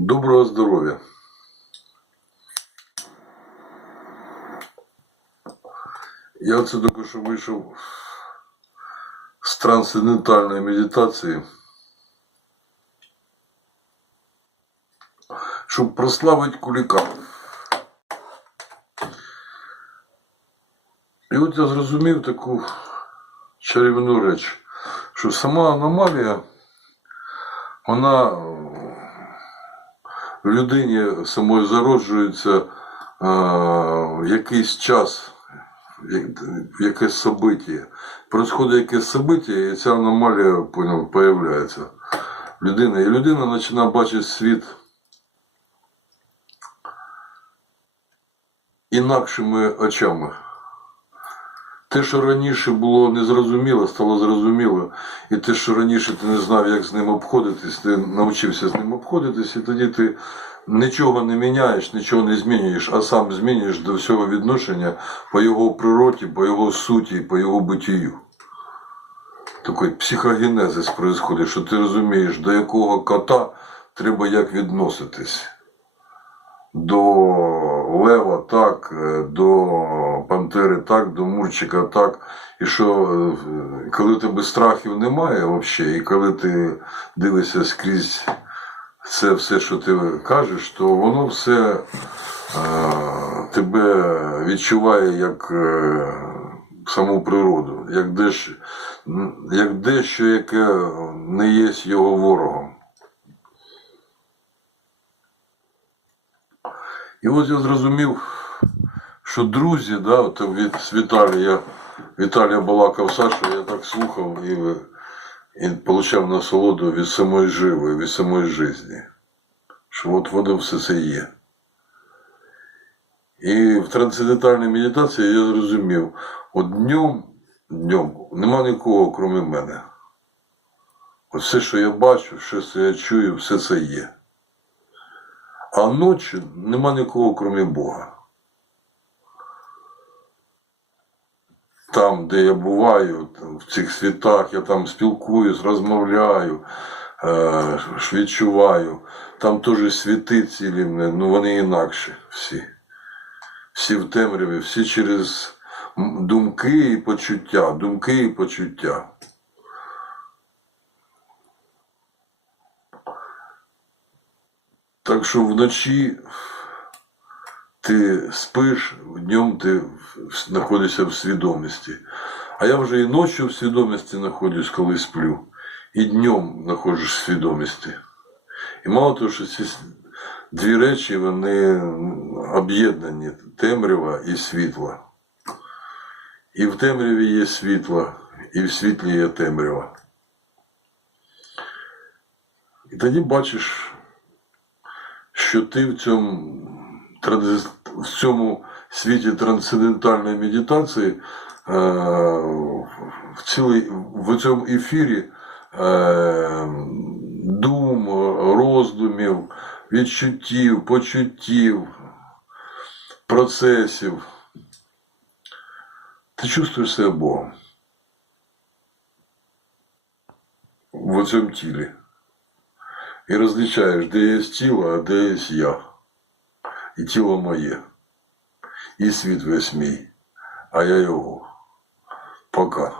Доброго здоров'я. Я оце тільки що вийшов з трансцендентальної медитації, щоб прославити куліка. І от я зрозумів таку чарівну реч, що сама аномалія, вона в людині самої зароджується якийсь час, якесь собиття. Происходить якесь собиття, і ця аномалія поняв, появляється в людини. І людина починає бачити світ інакшими очами. Те, що раніше було незрозуміло, стало зрозуміло. І те, що раніше ти не знав, як з ним обходитись, ти навчився з ним обходитись, і тоді ти нічого не міняєш, нічого не змінюєш, а сам змінюєш до всього відношення по його природі, по його суті, по його битію. Такий психогенезис відбувається, що ти розумієш, до якого кота треба як відноситись. До лева так, е, пантери так, до мурчика так. І що е, коли тебе страхів немає взагалі, і коли ти дивишся скрізь це все, що ти кажеш, то воно все е, тебе відчуває як е, саму природу, як дещо, як дещо, яке не є його ворогом. І от я зрозумів, що друзі, да, от від Віталія, Віталія балакав Сашу, я так слухав і, і отримав насолоду від самої живої, від самої житті. Що от воно все це є. І в трансцендентальній медитації я зрозумів, от днем, днем нема нікого, крім мене. От все, що я бачу, все, що я чую, все це є. А ночі нема нікого, крім Бога. Там, де я буваю, в цих світах, я там спілкуюсь, розмовляю, е, відчуваю. Там теж світи цілі, ну вони інакші всі. Всі в темряві, всі через думки і почуття, думки і почуття. Так що вночі ти спиш, днем ти знаходишся в свідомості. А я вже і ночі в свідомості знаходжусь, коли сплю, і днем знаходжусь в свідомості. І мало того, що ці дві речі вони об'єднані темрява і світло. І в темряві є світло, і в світлі є темрява. І тоді бачиш, що ти в цьому, в цьому світі трансцендентальної медитації, е, в, цілий, в цьому ефірі е, дум, роздумів, відчуттів, почуттів, процесів. Ти чувствуєш себе Богом в цьому тілі. І розлічаєш, де є тіло, а де є я. І тіло моє. І світ весь мій, а я його. Пока.